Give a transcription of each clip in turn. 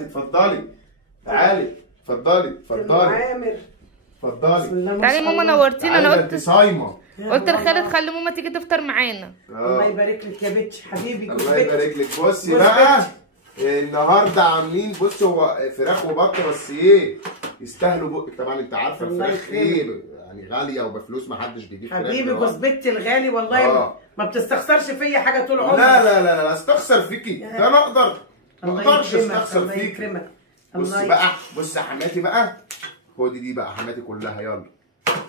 اتفضلي تعالي، اتفضلي عامر اتفضلي. تعالي ماما نورتينا. انا انت صايمه. قلت لخالد خلي ماما تيجي تفطر معانا. الله يبارك لك يا بنتي حبيبي. الله يبارك لك. بصي بقى النهارده عاملين، بصي هو فراخ وبط بس ايه يستاهلوا بقك. طبعا انت عارفه الفراخ ايه يعني غاليه وبفلوس، ما حدش بيجيب فراخ حبيبي جوز بنتي الغالي والله. ما بتستخسرش فيا حاجه طول عمرك. لا لا لا لا استخسر فيكي ده انا اقدر، ما اقدرش استخسر فيكي. الله بصي بقى، بصي يا حماتي بقى، خدي دي بقى حماتي كلها. يلا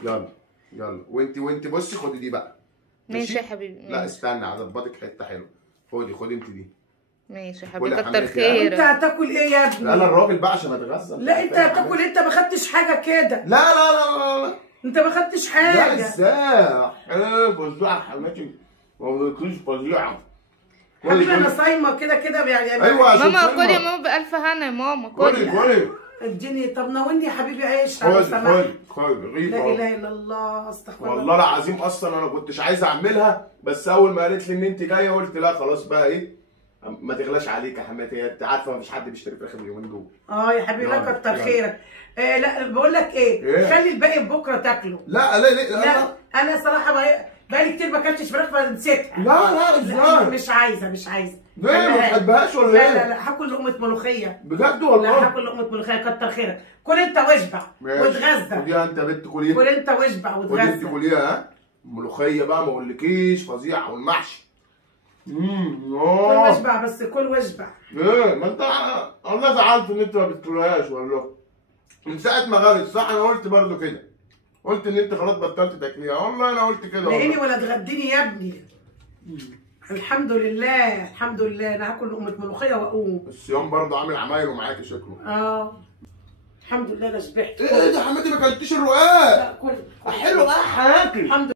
يلا يلا. وانت بصي خدي دي بقى. ماشي يا حبيبي. لا استنى هظبطك حته حلوه. خدي انت دي. ماشي يا حبيبي كتر خيرك. انت هتاكل ايه يا ابني؟ انا الراجل بقى عشان اتغذى. لا انت هتاكل، انت ما خدتش حاجه كده. لا لا لا لا لا انت ما خدتش حاجه. لا ازاي؟ فظيعه حماتي، ما بتاكليش فظيعه. حبيبي انا صايمه كده يعني. ايوه ماما كلي يا ماما بألف هنا يا ماما كلي. اديني. طب ناولني يا حبيبي عيش. خدي. لا اله الا الله استغفر الله. والله العظيم اصلا انا كنتش عايز اعملها، بس اول ما قالت لي ان انت جايه قلت لا خلاص بقى ايه ما تغلاش عليك يا حماتي. انت عارفه مفيش حد بيشتري فراخ اليومين دول. يا حبيبي لا كتر خيرك. لا بقول لك ايه؟ خلي الباقي بكره تاكله. لا انا صراحه بقالي كتير ما اكلتش فراخ فنسيتها. لا ازاي؟ مش عايزه. ليه ما بتحبهاش ولا ايه؟ لا هاكل لقمه ملوخيه. بجد والله؟ لا هاكل لقمه ملوخيه كتر خيرك. كل انت واشبع واتغذى. خديها انت يا بنت كليها. كل انت واشبع واتغذى. خدي انت كليها. ها ملوخيه بقى ما اقولكيش فظيعه، والمحشي. كل واشبع بس كل واشبع. ايه ما انت والله زعلت ان انت ما بتاكلهاش والله. من ساعه ما غابت صح انا قلت برضو كده. قلت ان انت خلاص بطلت تاكليها، والله انا قلت كده. لاقيني ولا تغديني يا ابني. الحمد لله الحمد لله. انا هاكل لقمه ملوخيه واقوم. الصيام برضه عامل عمايله معاكي شكله. الحمد لله انا شبعت. ايه ده يا حماتي ما اكلتيش الرقاق؟ لا كل حلو بقى حياتي. الحمد